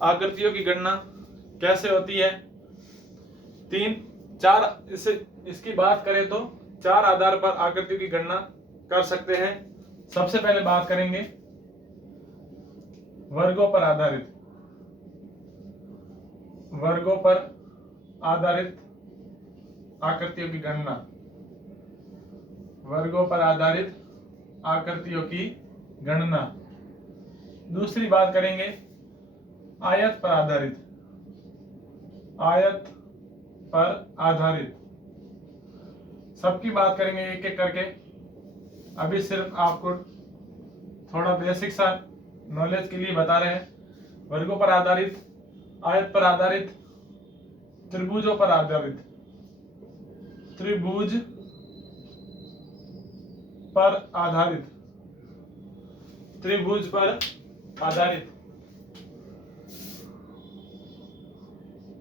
आकृतियों की गणना कैसे होती है। इसकी बात करें तो 4 आधार पर आकृतियों की गणना कर सकते हैं। सबसे पहले बात करेंगे वर्गों पर आधारित आकृतियों की गणना। वर्गों पर आधारित आकृतियों की गणना। दूसरी बात करेंगे आयत पर आधारित। सबकी बात करेंगे एक एक करके। अभी सिर्फ आपको थोड़ा बेसिक सा नॉलेज के लिए बता रहे हैं। वर्गों पर आधारित, आयत पर आधारित, त्रिभुजों पर आधारित। त्रिभुज पर आधारित, त्रिभुज पर आधारित,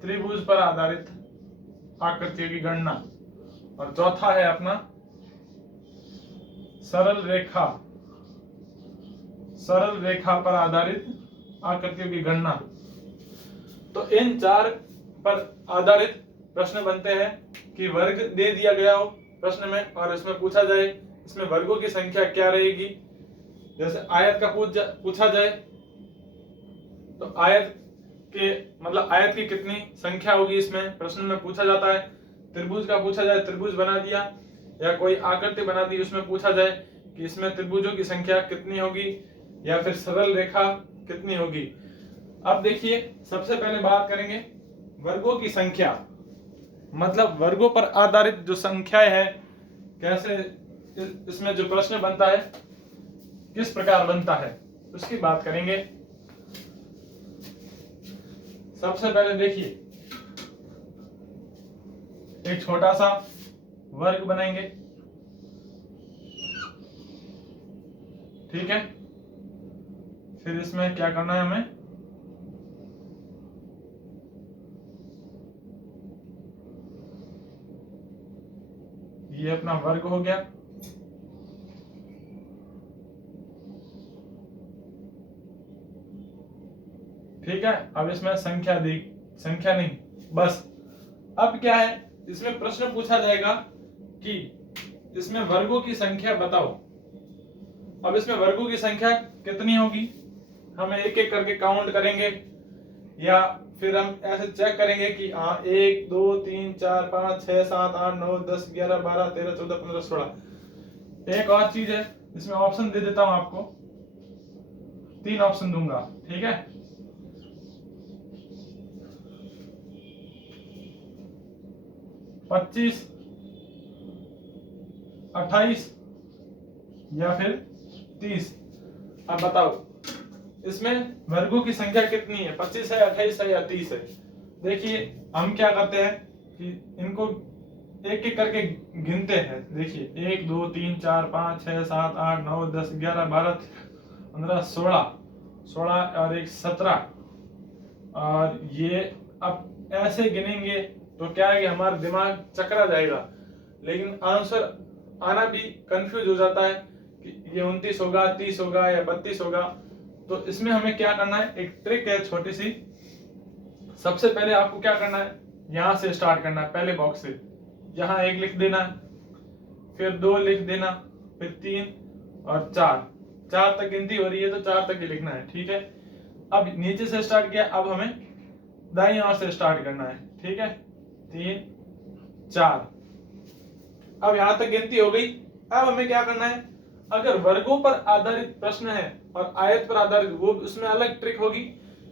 त्रिभुज पर आधारित आकृतियों की गणना। और चौथा है अपना सरल रेखा पर आधारित आकृतियों की गणना। तो इन 4 पर आधारित प्रश्न बनते हैं कि वर्ग दे दिया गया हो प्रश्न में और इसमें पूछा जाए इसमें वर्गों की संख्या क्या रहेगी। जैसे आयत का पूछा जाए तो आयत की कितनी संख्या होगी इसमें प्रश्न में पूछा जाता है। त्रिभुज का पूछा जाए, त्रिभुज बना दिया या कोई आकृति बना दी, उसमें पूछा जाए कि इसमें त्रिभुजों की संख्या कितनी होगी या फिर सरल रेखा कितनी होगी। अब देखिए सबसे पहले बात करेंगे वर्गों की संख्या, मतलब वर्गों पर आधारित जो संख्याएं है कैसे इसमें जो प्रश्न बनता है किस प्रकार बनता है उसकी बात करेंगे। सबसे पहले देखिए एक छोटा सा वर्ग बनाएंगे, ठीक है। फिर इसमें क्या करना है हमें, ये अपना वर्ग हो गया। ठीक है, अब इसमें संख्या नहीं, बस अब क्या है इसमें प्रश्न पूछा जाएगा कि इसमें वर्गों की संख्या बताओ। अब इसमें वर्गों की संख्या कितनी होगी हमें एक एक करके काउंट करेंगे या फिर हम ऐसे चेक करेंगे कि 1 2 3 4 5 6 7 8 9 10 11 12 13 14 15 16। एक और चीज है इसमें ऑप्शन दे देता हूं आपको, 3 ऑप्शन दूंगा, ठीक है। 25, 28 या फिर 30। अब बताओ इसमें वर्गों की संख्या कितनी है, 25 है, 28 है या 30 है। देखिए हम क्या करते हैं कि इनको एक एक करके गिनते हैं। देखिए 1 2 3 4 5 6 7 8 9 10 11 12 15 16 और एक 17। और ये अब ऐसे गिनेंगे तो क्या है कि हमारा दिमाग चकरा जाएगा, लेकिन आंसर आना भी कंफ्यूज हो जाता है कि ये 29 होगा, 30 होगा या 32 होगा। तो इसमें हमें क्या करना है, एक ट्रिक है छोटी सी। सबसे पहले आपको क्या करना है, यहां से स्टार्ट करना है, पहले बॉक्स से। यहाँ 1 लिख देना, फिर 2 लिख देना, फिर 3 और 4 तक गिनती हो रही है तो 4 तक ही लिखना है, ठीक है। अब नीचे से स्टार्ट किया, अब हमें दाईं ओर से स्टार्ट करना है, ठीक है। 3 4, अब यहां तक गिनती हो गई। अब हमें क्या करना है, अगर वर्गों पर आधारित प्रश्न है और आयत पर आधारित, वो उसमें अलग ट्रिक होगी,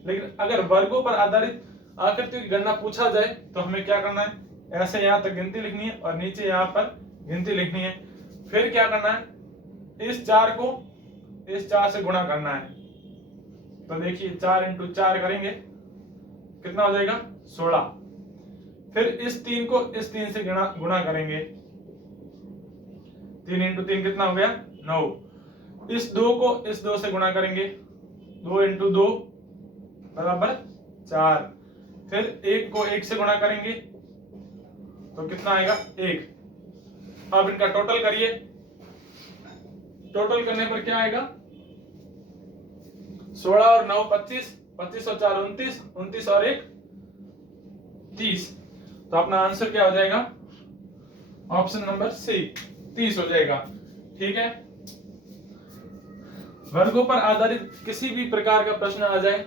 लेकिन अगर वर्गों पर आधारित आकृतियों की गणना पूछा जाए तो हमें क्या करना है, ऐसे यहां तक गिनती लिखनी है और नीचे यहां पर गिनती लिखनी है। फिर क्या करना है, इस 4 को इस 4 से गुणा करना है। तो देखिए 4 × 4 करेंगे कितना हो जाएगा, 16। फिर इस 3 को इस 3 से गुणा करेंगे, 3 × 3 कितना हो गया, 9। इस 2 को इस 2 से गुणा करेंगे, 2 × 2 बराबर 4। फिर 1 को 1 से गुणा करेंगे तो कितना आएगा, 1। अब इनका टोटल करिए, टोटल करने पर क्या आएगा, 16 और 9 25, 25 और 4 29, 29 और 1 30। तो अपना आंसर क्या हो जाएगा? ऑप्शन नंबर सी 30 हो जाएगा। ठीक है। वर्गों पर आधारित किसी भी प्रकार का प्रश्न आ जाए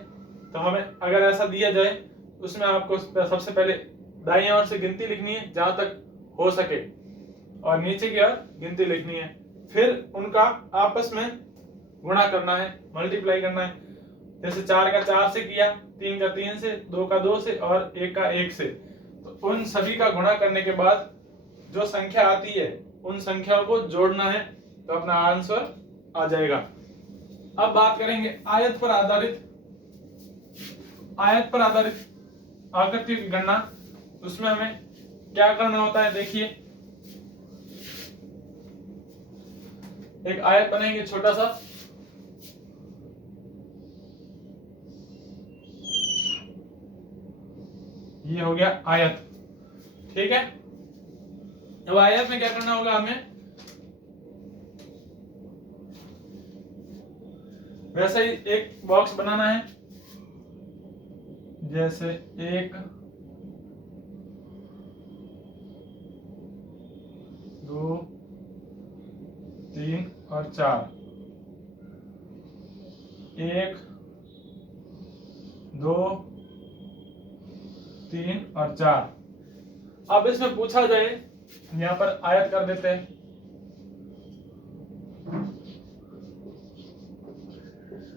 तो हमें अगर ऐसा दिया जाए, उसमें आपको सबसे पहले दाईं ओर से गिनती लिखनी है जहां तक हो सके, और नीचे की ओर गिनती लिखनी है, फिर उनका आपस में गुणा करना है, मल्टीप्लाई करना है। जैसे 4 का 4 से किया, 3 का 3 से, 2 का 2 से और 1 का 1 से, तो उन सभी का गुणा करने के बाद जो संख्या आती है उन संख्याओं को जोड़ना है, तो अपना आंसर आ जाएगा। अब बात करेंगे आयत पर आधारित आकृति की गणना। उसमें हमें क्या करना होता है? देखिए, एक आयत बनेगी छोटा सा, ये हो गया आयत। ठीक है। अब आयत में क्या करना होगा? हमें वैसे ही एक बॉक्स बनाना है, जैसे 1 2 3 और 4, 1 2 3 और 4। अब इसमें पूछा जाए, यहां पर आयत कर देते हैं,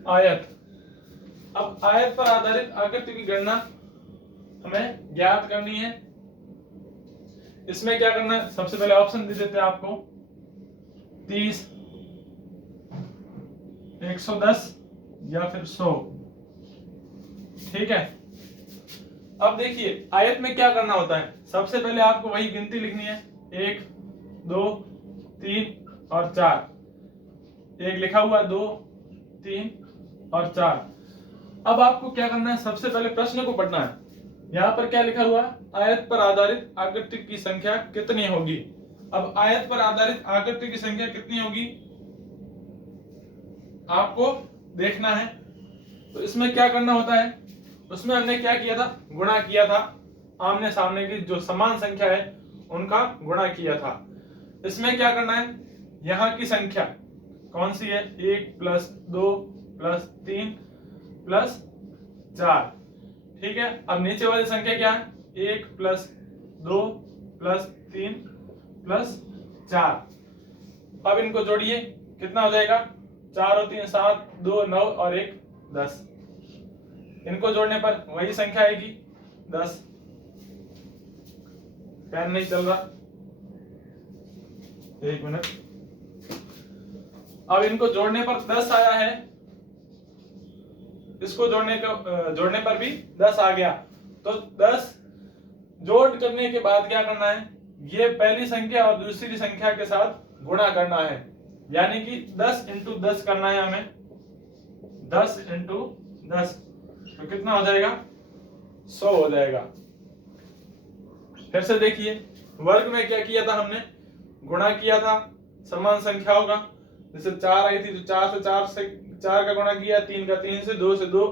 आयत। अब आयत पर आधारित आकृति की गणना हमें ज्ञात करनी है। इसमें क्या करना है? सबसे पहले ऑप्शन दे देते हैं आपको, 30, 110 या फिर 100। ठीक है। अब देखिए आयत में क्या करना होता है? सबसे पहले आपको वही गिनती लिखनी है, 1 2 3 और 4। एक लिखा हुआ 2 3 और 4। अब आपको क्या करना है? सबसे पहले प्रश्न को पढ़ना है। यहाँ पर क्या लिखा हुआ? आयत पर आधारित आकृति की संख्या कितनी होगी? अब आयत पर आधारित आकृति की संख्या कितनी होगी आपको देखना है। तो इसमें क्या करना होता है? उसमें हमने क्या किया था? गुणा किया था, आमने सामने की जो समान संख्या है उनका गुणा किया था। इसमें क्या करना है? यहाँ की संख्या कौन सी है? 1 + 2 + 3 + 4। ठीक है। अब नीचे वाली संख्या क्या है? 1 + 2 + 3 + 4। अब इनको जोड़िए, कितना हो जाएगा? 4 और 3 7, 2 9 और 1 10। इनको जोड़ने पर वही संख्या आएगी 10। पेन नहीं चल रहा, 1 मिनट। अब इनको जोड़ने पर 10 आया है, इसको जोड़ने पर भी 10 आ गया। तो 10 जोड़ करने के बाद क्या करना है? ये पहली संख्या और दूसरी संख्या के साथ गुणा करना है, यानी कि 10 × 10 करना है हमें। 10 × 10 तो कितना हो जाएगा? 100 हो जाएगा। फिर से देखिए, वर्ग में क्या किया था हमने? गुणा किया था समान संख्याओं का। जैसे 4 आई थी तो 4 से 4 का गुणा किया, 3 का 3 से, 2 से 2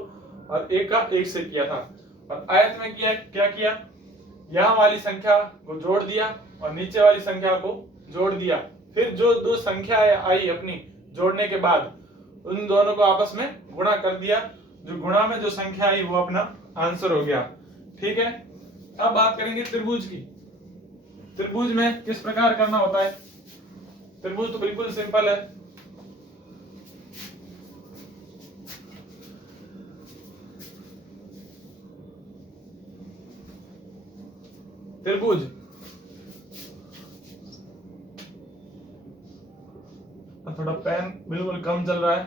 और 1 का 1 से किया था। और आयत में क्या किया? यहाँ वाली संख्या को जोड़ दिया और नीचे वाली संख्या को जोड़ दिया। फिर जो दो संख्या आई अपनी जोड़ने के बाद उन दोनों को आपस में गुणा कर दिया। जो गुणा में जो संख्या आई वो अपना आंसर हो गया। ठीक है। अब बात करेंगे त्रिभुज की। त्रिभुज में किस प्रकार करना होता है? त्रिभुज तो बिल्कुल सिंपल है। त्रिभुज थोड़ा पेन बिल्कुल कम चल रहा है,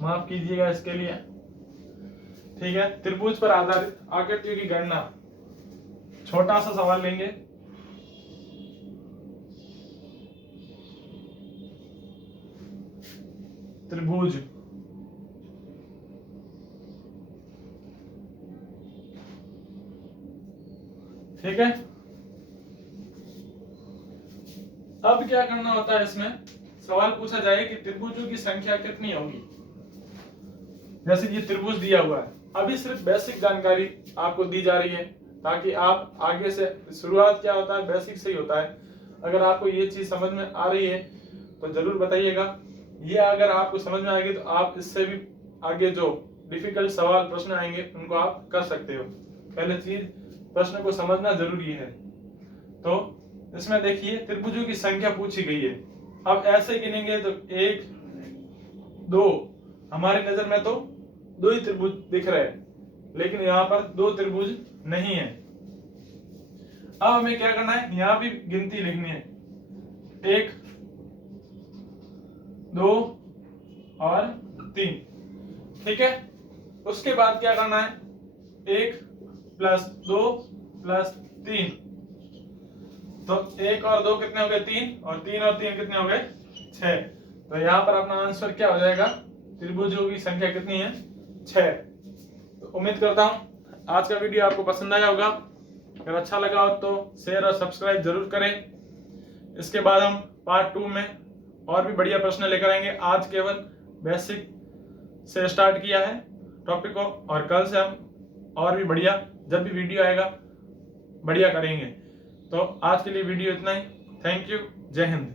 माफ कीजिएगा इसके लिए। ठीक है। त्रिभुज पर आधारित आकृतियों की गणना, छोटा सा सवाल लेंगे। त्रिभुज, ठीक है। अब क्या करना होता है? इसमें सवाल पूछा जाए कि त्रिभुजों की संख्या कितनी होगी। जैसे ये त्रिभुज दिया हुआ है, अभी सिर्फ बेसिक जानकारी आपको दी जा रही है ताकि आप आगे से, शुरुआत क्या होता है बेसिक से ही होता है। अगर आपको ये चीज समझ में आ रही है तो जरूर बताइएगा। ये अगर आपको समझ में आएगी तो आप इससे भी आगे जो डिफिकल्ट सवाल प्रश्न आएंगे उनको आप कर सकते हो। पहले चीज प्रश्न को समझना जरूरी है। तो इसमें देखिए त्रिभुजों की संख्या पूछी गई है। अब ऐसे गिनेंगे तो 1 2, हमारी नजर में तो 2 ही त्रिभुज दिख रहे हैं, लेकिन यहाँ पर 2 त्रिभुज नहीं है। अब हमें क्या करना है, यहाँ भी गिनती लिखनी है, 1 2 और 3, ठीक है। उसके बाद क्या करना है, 1 + 2 + 3, तो 1 और 2 कितने हो गए 3, और 3 और 3 कितने हो गए 6। तो यहाँ पर अपना आंसर क्या हो जाएगा, त्रिभुजों की संख्या कितनी है 6। तो उम्मीद करता हूँ आज का वीडियो आपको पसंद आया होगा। अगर अच्छा लगा हो तो शेयर और सब्सक्राइब जरूर करें। इसके बाद हम पार्ट 2 में और भी बढ़िया प्रश्न लेकर आएंगे। आज केवल बेसिक से स्टार्ट किया है टॉपिक को, और कल से हम और भी बढ़िया, जब भी वीडियो आएगा बढ़िया करेंगे। तो आज के लिए वीडियो इतना ही। Thank you. जय हिंद।